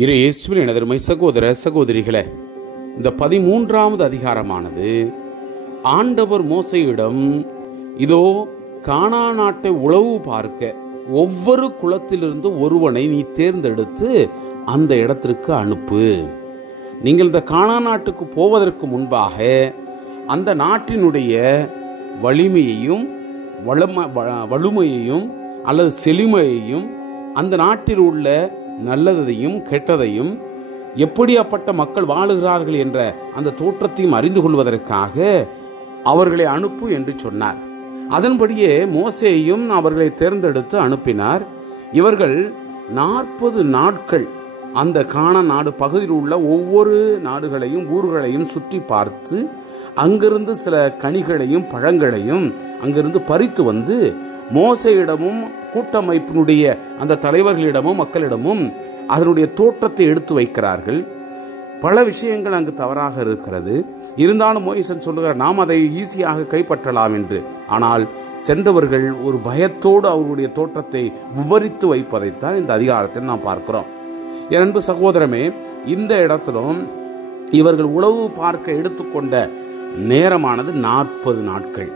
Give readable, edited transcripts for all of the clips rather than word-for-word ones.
இயேசுவின் எனதருமை சகோதர சகோதரிகளே, இந்த 13வது அதிகாரமானது ஆண்டவர் மோசேயிடம், இதோ கானான் நாட்டை உளவு பார்க்க ஒவ்வொரு குலத்திலிருந்து ஒருவனை நீ தேர்ந்தெடுத்து அந்த இடத்திற்கு அனுப்பு. நீங்கள் இந்த கானான் நாட்டுக்கு போவதற்கு முன்பாக அந்த நாட்டினுடைய வலிமையையும் வலுமையையும் அல்லது செழுமையையும், அந்த நாட்டில் உள்ள நல்லதையும் கெட்டதையும், எப்படியாப்பட்ட மக்கள் வாழுகிறார்கள் என்ற அந்த தோற்றத்தையும் அறிந்து கொள்வதற்காக அவர்களை அனுப்பு என்று சொன்னார். அதன்படியே மோசேயும் அவர்களை தேர்ந்தெடுத்து அனுப்பினார். இவர்கள் 40 நாட்கள் அந்த கானான் நாடு பகுதியில் உள்ள ஒவ்வொரு நாடுகளையும் ஊர்களையும் சுற்றி பார்த்து, அங்கிருந்து சில கனிகளையும் பழங்களையும் அங்கிருந்து பறித்து வந்து மோசேயிடமும் கூட்டமைப்பினுடைய அந்த தலைவர்களிடமும் மக்களிடமும் அதனுடைய தோற்றத்தை எடுத்து வைக்கிறார்கள். பல விஷயங்கள் அங்கு தவறாக இருக்கிறது. இருந்தாலும் மோசே சொல்லுகிறார், நாம் அதை ஈஸியாக கைப்பற்றலாம் என்று. ஆனால் சென்றவர்கள் ஒரு பயத்தோடு அவருடைய தோற்றத்தை விவரித்து வைப்பதைத்தான் இந்த அதிகாரத்தில் நாம் பார்க்கிறோம். என் அன்பு சகோதரமே, இந்த இடத்திலும் இவர்கள் உளவு பார்க்க எடுத்துக்கொண்ட நேரமானது 40 நாட்கள்.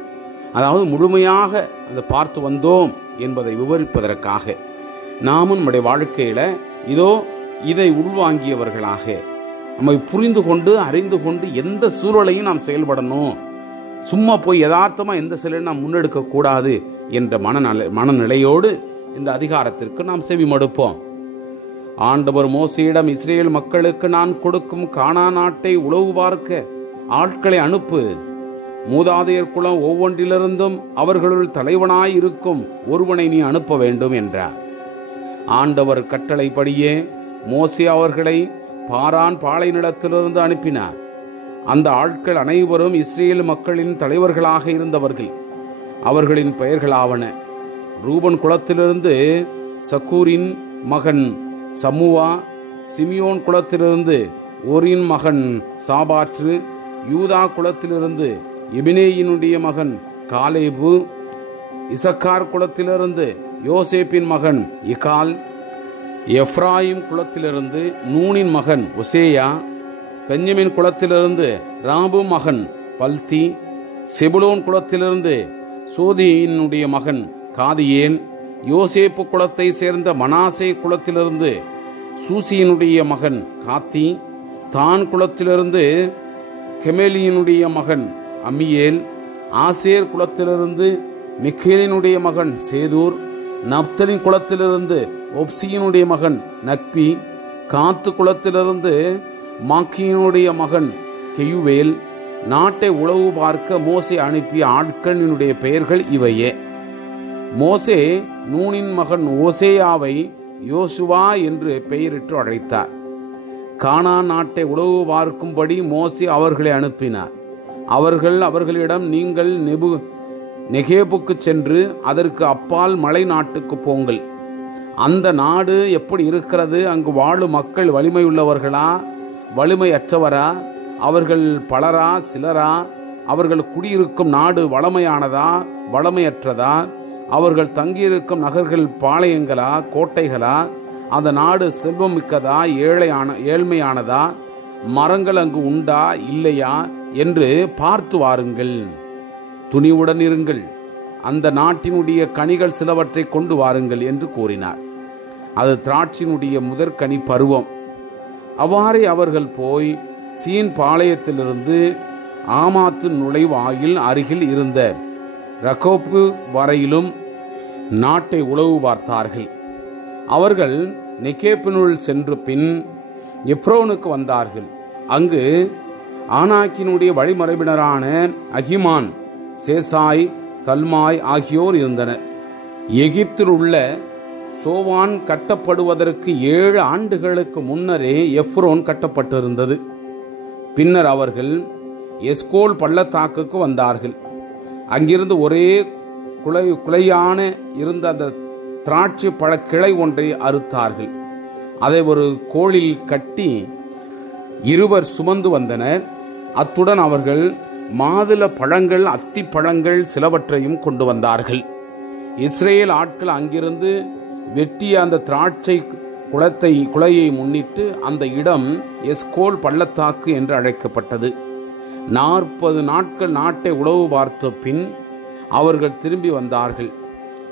அதாவது முழுமையாக அதை பார்த்து வந்தோம் என்பதை விவரிப்பதற்காக நாமும் நம்முடைய வாழ்க்கையில இதோ இதை உள்வாங்கியவர்களாக நம்மை புரிந்து கொண்டு அறிந்து கொண்டு எந்த சூழலையும் நாம் செயல்படணும், சும்மா போய் யதார்த்தமா எந்த செயலையும் நாம் முன்னெடுக்க கூடாது என்ற மனநிலையோடு இந்த அதிகாரத்திற்கு நாம் செவி மடுப்போம். ஆண்டவர் மோசேயிடம், இஸ்ரேல் மக்களுக்கு நான் கொடுக்கும் கானான் நாட்டை உளவு பார்க்க ஆட்களை அனுப்பு. மூதாதையர் குலம் ஒவ்வொன்றிலிருந்தும் அவர்களுள் தலைவனாய் இருக்கும் ஒருவனை நீ அனுப்ப வேண்டும் என்றார். ஆண்டவர் கட்டளைப்படியே மோசே அவர்களை பாரான் பாலை நிலத்திலிருந்து அனுப்பினார். அந்த ஆட்கள் அனைவரும் இஸ்ரேல் மக்களின் தலைவர்களாக இருந்தவர்கள். அவர்களின் பெயர்களாவன: ரூபன் குலத்திலிருந்து சக்கூரின் மகன் சமுவா, சிமியோன் குலத்திலிருந்து ஓரின் மகன் சாபாற்று, யூதா குலத்திலிருந்து எபினேயினுடைய மகன் காலேபு, இசக்கார் குலத்திலிருந்து யோசேப்பின் மகன் இகால், எப்ராயிம் குலத்திலிருந்து நூனின் மகன் ஒசேயா, பென்யமின் குலத்திலிருந்து ராபு மகன் பல்தி, செபுலோன் குலத்திலிருந்து சோதியினுடைய மகன் காதியேல், யோசேப்பு குலத்தை சேர்ந்த மனாசே குலத்திலிருந்து சூசியினுடைய மகன் காத்தி, தான் குலத்திலிருந்து கெமேலியினுடைய மகன் அம்மியேல், ஆசேர் குலத்திலிருந்து மிக்கேலினுடைய மகன் சேதூர், நப்தலின் குலத்திலிருந்து ஒப்சியினுடைய மகன் நக்பி, காத்து குலத்திலிருந்து மாக்கியினுடைய மகன் கெயுவேல். நாட்டை உளவு பார்க்க மோசே அனுப்பிய ஆட்களினுடைய பெயர்கள் இவையே. மோசே நூனின் மகன் ஓசேயாவை யோசுவா என்று பெயரிட்டு அழைத்தார். கானான் நாட்டை உளவு பார்க்கும்படி மோசே அவர்களை அனுப்பினார். அவர்களிடம், நீங்கள் நெகேபுக்கு சென்று அதற்கு அப்பால் மலை நாட்டுக்கு போங்கள். அந்த நாடு எப்படி இருக்கிறது? அங்கு வாழும் மக்கள் வலிமையுள்ளவர்களா, வலிமையற்றவரா? அவர்கள் பலரா, சிலரா? அவர்கள் குடியிருக்கும் நாடு வளமையானதா, வளமையற்றதா? அவர்கள் தங்கியிருக்கும் நகர்கள் பாளையங்களா, கோட்டைகளா? அந்த நாடு செல்வம் மிக்கதா, ஏழ்மையானதா? மரங்கள் அங்கு உண்டா, இல்லையா என்று பார்த்து வாருங்கள். துணிவுடன் இருங்கள். அந்த நாட்டினுடைய கனிகள் சிலவற்றை கொண்டு வாருங்கள் என்று கூறினார். அது திராட்சையினுடைய முதற்கனி பருவம். அவ்வாறே அவர்கள் போய் சீன் பாளையத்திலிருந்து ஆமாத்து நுழைவாயில் அருகில் இருந்த ரகோப்பு வரையிலும் நாட்டை உளவு பார்த்தார்கள். அவர்கள் நெகேப்பினுள் சென்று பின் எப்ரோனுக்கு வந்தார்கள். அங்கு ஆனாக்கினுடைய வழிமரபினரான அகிமான், சேசாய், தல்மாய் ஆகியோர் இருந்தனர். எகிப்தில் உள்ள சோவான் கட்டப்படுவதற்கு 7 ஆண்டுகளுக்கு முன்னரே எப்ரோன் கட்டப்பட்டிருந்தது. பின்னர் அவர்கள் எஸ்கோல் பள்ளத்தாக்குக்கு வந்தார்கள். அங்கிருந்து ஒரே குலையான இருந்த அந்த திராட்சை பழ கிளை ஒன்றை அறுத்தார்கள். அதை ஒரு கோலில் கட்டி 2 சுமந்து வந்தனர். அத்துடன் அவர்கள் மாதுள பழங்கள், அத்தி பழங்கள் சிலவற்றையும் கொண்டு வந்தார்கள். இஸ்ரேல் ஆட்கள் அங்கிருந்து வெட்டிய அந்த திராட்சை குலையை முன்னிட்டு அந்த இடம் எஸ்கோல் பள்ளத்தாக்கு என்று அழைக்கப்பட்டது. 40 நாட்கள் நாட்டை உளவு பார்த்த பின் அவர்கள் திரும்பி வந்தார்கள்.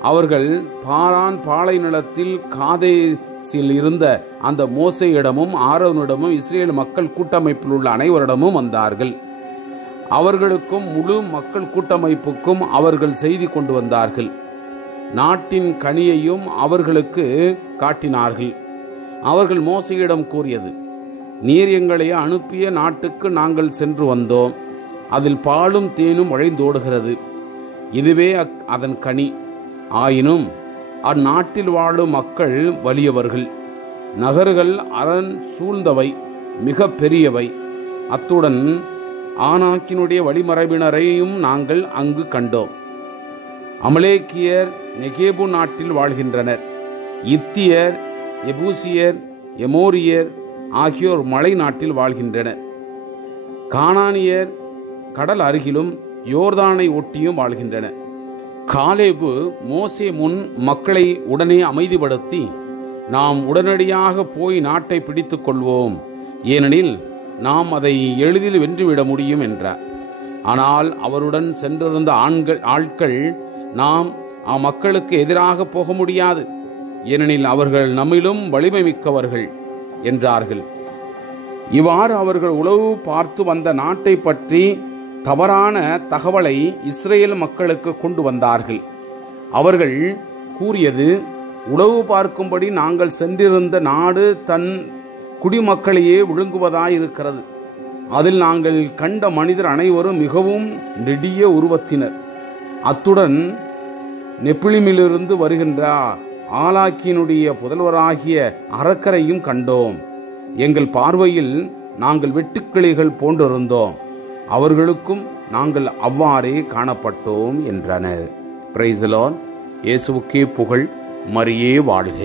அவர்கள் பாரான் பாலை நிலத்தில் காதேசில் இருந்த அந்த மோசேயிடமும் ஆரோனிடமும் இஸ்ரேல் மக்கள் கூட்டமைப்பில் உள்ள அனைவரிடமும் வந்தார்கள். அவர்களுக்கும் முழு மக்கள் கூட்டமைப்புக்கும் அவர்கள் செய்தி கொண்டு வந்தார்கள். நாட்டின் கனியையும் அவர்களுக்கு காட்டினார்கள். அவர்கள் மோசேயிடம் கூறியது, நீர் எங்களை அனுப்பிய நாட்டுக்கு நாங்கள் சென்று வந்தோம். அதில் பாலும் தேனும் வழிந்தோடுகிறது. இதுவே அதன் கனி. ஆயினும் அந்நாட்டில் வாழும் மக்கள் வலியவர்கள். நகர்கள் அரண் சூழ்ந்தவை, மிக பெரியவை. அத்துடன் ஆனாக்கினுடைய வழிமரபினரையும் நாங்கள் அங்கு கண்டோம். அமலேக்கியர் நெகேபு நாட்டில் வாழ்கின்றனர். இத்தியர், எபூசியர், எமோரியர் ஆகியோர் மலை நாட்டில் வாழ்கின்றனர். கானானியர் கடல் அருகிலும் யோர்தானை ஒட்டியும் வாழ்கின்றனர். காலேபு மோசே முன் மக்களை உடனே அமைதிப்படுத்தி, நாம் உடனடியாக போய் நாட்டை பிடித்துக் கொள்வோம், ஏனெனில் நாம் அதை எளிதில் வென்றுவிட முடியும் என்றார். ஆனால் அவருடன் சென்றிருந்த ஆட்கள், நாம் அம்மக்களுக்கு எதிராக போக முடியாது, ஏனெனில் அவர்கள் நம்மிலும் வலிமை மிக்கவர்கள் என்றார்கள். இவ்வாறு அவர்கள் உளவு பார்த்து வந்த நாட்டை பற்றி தவறான தகவலை இஸ்ரேல் மக்களுக்கு கொண்டு வந்தார்கள். அவர்கள் கூறியது, உளவு பார்க்கும்படி நாங்கள் சென்றிருந்த நாடு தன் குடிமக்களையே விழுங்குவதாயிருக்கிறது. அதில் நாங்கள் கண்ட மனிதர் அனைவரும் மிகவும் நெடிய உருவத்தினர். அத்துடன் நெப்பிலிமிலிருந்து வருகின்ற ஆலாக்கினுடைய புதல்வராகிய அரக்கரையும் கண்டோம். எங்கள் பார்வையில் நாங்கள் வெட்டுக்கிளிகள் போன்றிருந்தோம். அவர்களுக்கும் நாங்கள் அவ்வாறே காணப்பட்டோம் என்றனர். Praise the Lord. இயேசுவுக்கே புகழ். மரியே வாழ்க.